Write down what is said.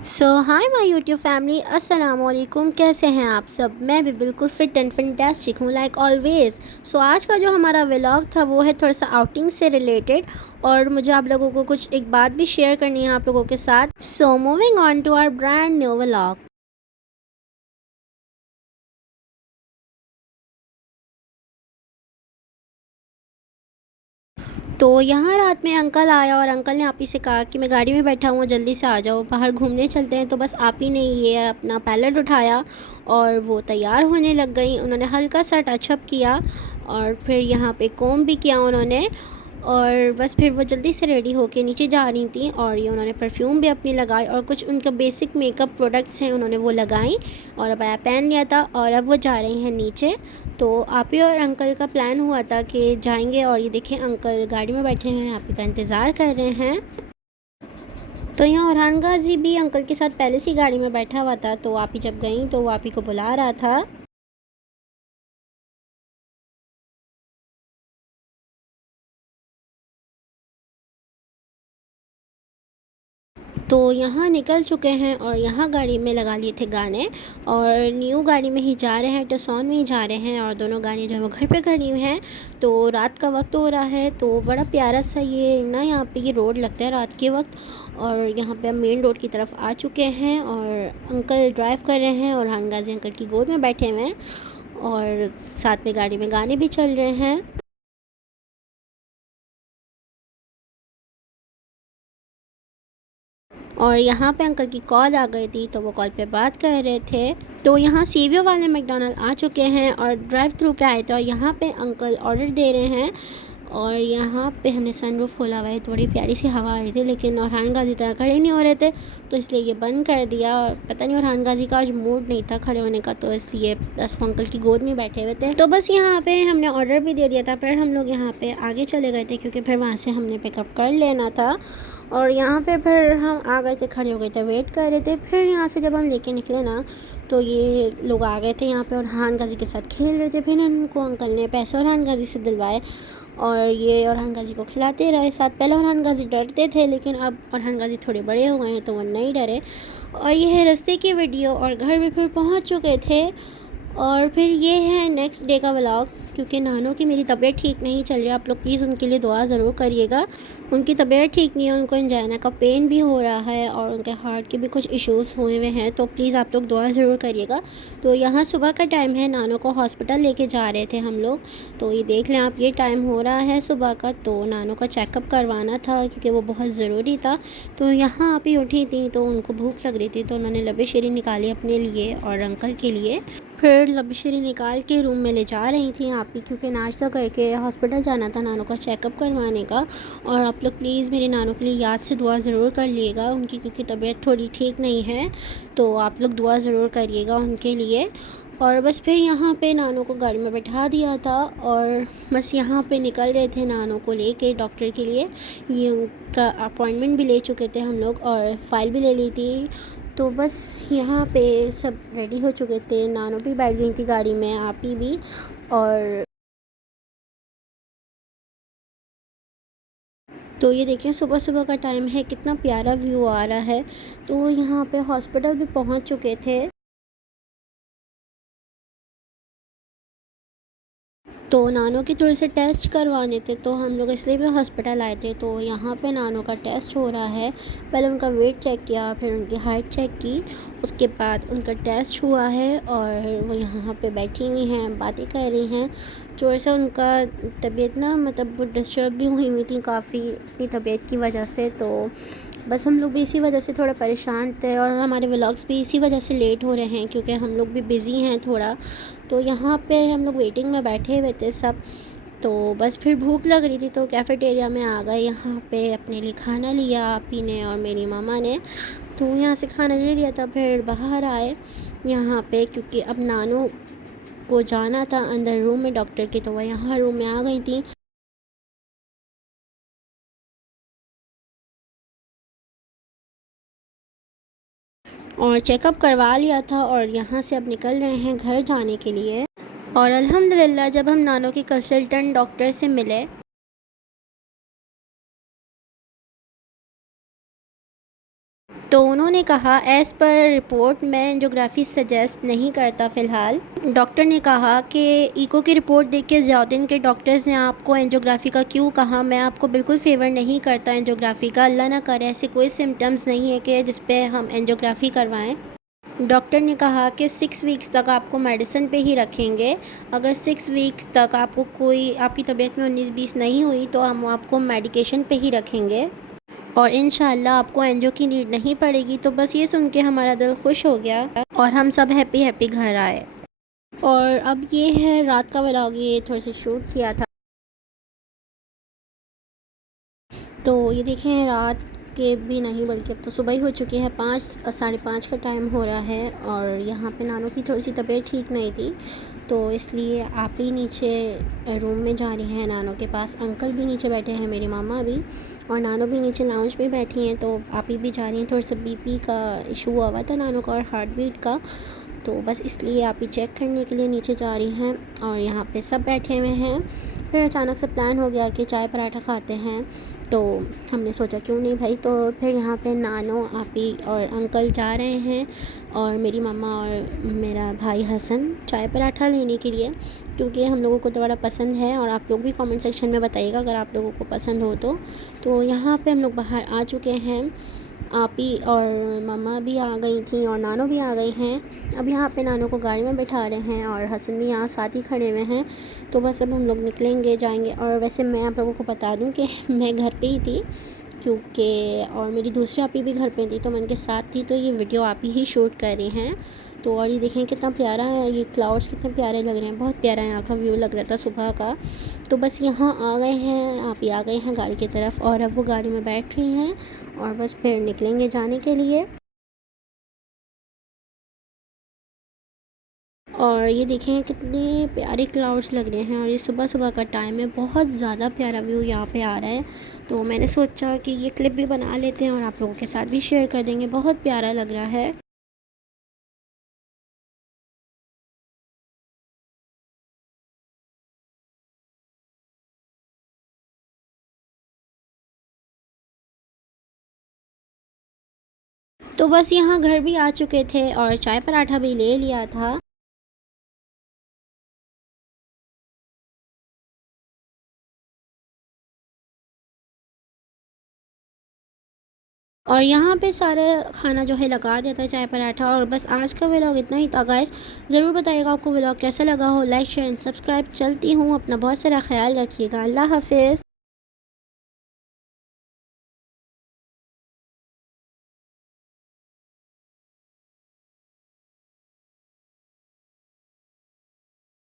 Hi my YouTube family, अस्सलाम वालेकुम। कैसे हैं आप सब? मैं भी बिल्कुल फ़िट एंड फैंटास्टिक हूँ, लाइक ऑलवेज़। आज का जो हमारा व्लॉग था वो है थोड़ा सा आउटिंग से रिलेटेड, और मुझे आप लोगों को कुछ एक बात भी शेयर करनी है आप लोगों के साथ। Moving on to our brand new vlog. तो यहाँ रात में अंकल आया और अंकल ने आप ही से कहा कि मैं गाड़ी में बैठा हूँ, जल्दी से आ जाओ, बाहर घूमने चलते हैं। तो बस आप ही ने ये अपना पैलेट उठाया और वो तैयार होने लग गई। उन्होंने हल्का सा टचअप किया और फिर यहाँ पे कोम भी किया उन्होंने, और बस फिर वो जल्दी से रेडी होके नीचे जा रही थी। और ये उन्होंने परफ्यूम भी अपनी लगाई और कुछ उनका बेसिक मेकअप प्रोडक्ट्स हैं उन्होंने वो लगाई, और अब आया पहन लिया था और अब वो जा रही हैं नीचे। तो आप ही और अंकल का प्लान हुआ था कि जाएंगे, और ये देखें अंकल गाड़ी में बैठे हैं, आप ही का इंतज़ार कर रहे हैं। तो यहाँ orहान गाजी भी अंकल के साथ पहले से ही गाड़ी में बैठा हुआ था, तो आप ही जब गई तो वो आप ही को बुला रहा था। तो यहाँ निकल चुके हैं और यहाँ गाड़ी में लगा लिए थे गाने, और न्यू गाड़ी में ही जा रहे हैं, टसॉन में ही जा रहे हैं, और दोनों गाड़ियाँ जो है वो घर पे खड़ी हुई हैं। तो रात का वक्त हो रहा है, तो बड़ा प्यारा सा ये ना यहाँ पे ये रोड लगता है रात के वक्त। और यहाँ पे हम मेन रोड की तरफ आ चुके हैं और अंकल ड्राइव कर रहे हैं और orहान गाजी अंकल की गोद में बैठे हुए हैं, और साथ में गाड़ी में गाने भी चल रहे हैं। और यहाँ पे अंकल की कॉल आ गई थी, तो वो कॉल पे बात कर रहे थे। तो यहाँ सीवीओ वाले मैकडोनल्ड आ चुके हैं और ड्राइव थ्रू पे आए थे, और यहाँ पे अंकल ऑर्डर दे रहे हैं। और यहाँ पे हमने सनरूफ खोला हुआ है, थोड़ी प्यारी सी हवा आ रही थी, लेकिन orहान गाजी तरह खड़े नहीं हो रहे थे, तो इसलिए ये बंद कर दिया। और पता नहीं orहान गाजी का आज मूड नहीं था खड़े होने का, तो इसलिए बस वो अंकल की गोद में बैठे हुए थे। तो बस यहाँ पे हमने ऑर्डर भी दे दिया था, फिर हम लोग यहाँ पे आगे चले गए थे क्योंकि फिर वहाँ से हमने पिकअप कर लेना था। और यहाँ पे फिर हम आ गए थे, खड़े हो गए थे, वेट कर रहे थे। फिर यहाँ से जब हम लेके निकले ना, तो ये लोग आ गए थे यहाँ पे और orहान गाजी के साथ खेल रहे थे। फिर इनको अंकल ने पैसे orहान गाजी से दिलवाए, और ये orहान गाजी को खिलाते रहे साथ। पहले orहान गाजी डरते थे, लेकिन अब orहान गाजी थोड़े बड़े हो गए हैं तो वो नहीं डरे। और ये है रास्ते की वीडियो, और घर भी फिर पहुँच चुके थे। और फिर ये है नेक्स्ट डे का व्लॉग, क्योंकि नानू की मेरी तबीयत ठीक नहीं चल रही है। आप लोग प्लीज़ उनके लिए दुआ ज़रूर करिएगा। उनकी तबीयत ठीक नहीं है, उनको एंजाइना का पेन भी हो रहा है और उनके हार्ट के भी कुछ इश्यूज़ हुए हुए हैं, तो प्लीज़ आप लोग दुआ ज़रूर करिएगा। तो यहाँ सुबह का टाइम है, नानू को हॉस्पिटल लेके जा रहे थे हम लोग। तो ये देख लें आप, ये टाइम हो रहा है सुबह का, तो नानू का चेकअप करवाना था क्योंकि वो बहुत ज़रूरी था। तो यहाँ आप ही उठी थी, तो उनको भूख लग रही थी, तो उन्होंने लबे शीरी निकाली अपने लिए और अंकल के लिए। फिर लबशरी निकाल के रूम में ले जा रही थी आप ही, क्योंकि नाश्ता करके हॉस्पिटल जाना था नानू का चेकअप करवाने का। और आप लोग प्लीज़ मेरे नानू के लिए याद से दुआ ज़रूर कर लिएगा उनकी, क्योंकि तबीयत थोड़ी ठीक नहीं है, तो आप लोग दुआ ज़रूर करिएगा उनके लिए। और बस फिर यहाँ पे नानू को गाड़ी में बैठा दिया था, और बस यहाँ पे निकल रहे थे नानू को लेके डॉक्टर के लिए। ये उनका अपॉइंटमेंट भी ले चुके थे हम लोग और फ़ाइल भी ले ली थी। तो बस यहाँ पे सब रेडी हो चुके थे, नानू भी बैठ गई थी गाड़ी में, आप ही भी। और तो ये देखिए सुबह सुबह का टाइम है, कितना प्यारा व्यू आ रहा है। तो यहाँ पे हॉस्पिटल भी पहुँच चुके थे। तो नानू के थोड़े से टेस्ट करवाने थे, तो हम लोग इसलिए भी हॉस्पिटल आए थे। तो यहाँ पे नानू का टेस्ट हो रहा है। पहले उनका वेट चेक किया, फिर उनकी हाइट चेक की, उसके बाद उनका टेस्ट हुआ है। और वो यहाँ पे बैठी हुई हैं, बातें कर रही हैं। थोड़ा सा उनका तबीयत ना, मतलब वो डिस्टर्ब भी हुई थी काफ़ी अपनी तबीयत की वजह से। तो बस हम लोग भी इसी वजह से थोड़ा परेशान थे, और हमारे व्लॉग्स भी इसी वजह से लेट हो रहे हैं क्योंकि हम लोग भी बिज़ी हैं थोड़ा। तो यहाँ पे हम लोग वेटिंग में बैठे हुए थे सब। तो बस फिर भूख लग रही थी, तो कैफ़ेटेरिया में आ गए, यहाँ पे अपने लिए खाना लिया आप ही ने और मेरी मामा ने। तो यहाँ से खाना ले लिया था, फिर बाहर आए यहाँ पे, क्योंकि अब नानू को जाना था अंदर रूम में डॉक्टर के, तो वह यहाँ रूम में आ गई थी। और चेकअप करवा लिया था, और यहाँ से अब निकल रहे हैं घर जाने के लिए। और अल्हम्दुलिल्लाह जब हम नानू के कंसल्टेंट डॉक्टर से मिले, तो उन्होंने ने कहा एज़ पर रिपोर्ट मैं एंजियोग्राफी सजेस्ट नहीं करता फ़िलहाल। डॉक्टर ने कहा कि ईको की रिपोर्ट देख के ज़ियाउद्दीन के डॉक्टर्स ने आपको एंजियोग्राफी का क्यों कहा। मैं आपको बिल्कुल फ़ेवर नहीं करता एंजियोग्राफी का। अल्लाह ना करे ऐसे कोई सिम्टम्स नहीं है कि जिस पे हम एंजियोग्राफी करवाएं। डॉक्टर ने कहा कि 6 वीक्स तक आपको मेडिसिन पे ही रखेंगे। अगर 6 वीक्स तक आपको कोई आपकी तबीयत में 19-20 नहीं हुई तो हम आपको मेडिकेशन पे ही रखेंगे और इंशाल्लाह आपको एंजियो की नीड नहीं पड़ेगी। तो बस ये सुन के हमारा दिल खुश हो गया और हम सब हैप्पी हैप्पी घर आए। और अब ये है रात का व्लॉग, ये थोड़ा सा शूट किया था। तो ये देखें रात के भी नहीं बल्कि अब तो सुबह ही हो चुकी है, 5 साढ़े 5 का टाइम हो रहा है। और यहाँ पे नानू की थोड़ी सी तबीयत ठीक नहीं थी तो इसलिए आप ही नीचे रूम में जा रही हैं नानू के पास। अंकल भी नीचे बैठे हैं, मेरी मामा भी, और नानू भी नीचे लाउंज में बैठी हैं। तो आप ही भी जा रही हैं। थोड़ा सा बीपी का इशू हुआ था नानू का और हार्ट बीट का, तो बस इसलिए आप ही चेक करने के लिए नीचे जा रही हैं। और यहाँ पे सब बैठे हुए हैं। फिर अचानक से प्लान हो गया कि चाय पराठा खाते हैं, तो हमने सोचा क्यों नहीं भाई। तो फिर यहाँ पे नानो आपी और अंकल जा रहे हैं और मेरी मम्मा और मेरा भाई हसन चाय पराठा लेने के लिए, क्योंकि हम लोगों को तो बड़ा पसंद है। और आप लोग भी कमेंट सेक्शन में बताइएगा अगर आप लोगों को पसंद हो तो यहाँ पे हम लोग बाहर आ चुके हैं। आपी और मम्मा भी आ गई थी और नानो भी आ गई हैं। अब यहाँ पे नानो को गाड़ी में बैठा रहे हैं और हसन भी यहाँ साथ ही खड़े हुए हैं। तो बस अब हम लोग निकलेंगे जाएंगे। और वैसे मैं आप लोगों को बता दूं कि मैं घर पे ही थी, क्योंकि और मेरी दूसरी आपी भी घर पे थी तो मैं उनके साथ थी। तो ये वीडियो आप ही शूट कर रही हैं। तो और ये देखें कितना प्यारा है, ये क्लाउड्स कितने प्यारे लग रहे हैं, बहुत प्यारा यहाँ का व्यू लग रहा था सुबह का। तो बस यहाँ आ गए हैं, आप ही आ गए हैं गाड़ी की तरफ और अब वो गाड़ी में बैठ रही हैं और बस फिर निकलेंगे जाने के लिए। और ये देखें कितने प्यारे क्लाउड्स लग रहे हैं और ये सुबह सुबह का टाइम है, बहुत ज़्यादा प्यारा व्यू यहाँ पे आ रहा है। तो मैंने सोचा कि ये क्लिप भी बना लेते हैं और आप लोगों के साथ भी शेयर कर देंगे, बहुत प्यारा लग रहा है। तो बस यहाँ घर भी आ चुके थे और चाय पराठा भी ले लिया था। और यहाँ पे सारा खाना जो है लगा दिया था चाय पराठा। और बस आज का व्लॉग इतना ही था गाइस। ज़रूर बताइएगा आपको व्लॉग कैसा लगा हो। Like share and subscribe. चलती हूँ, अपना बहुत सारा ख्याल रखिएगा। अल्लाह हाफिज़।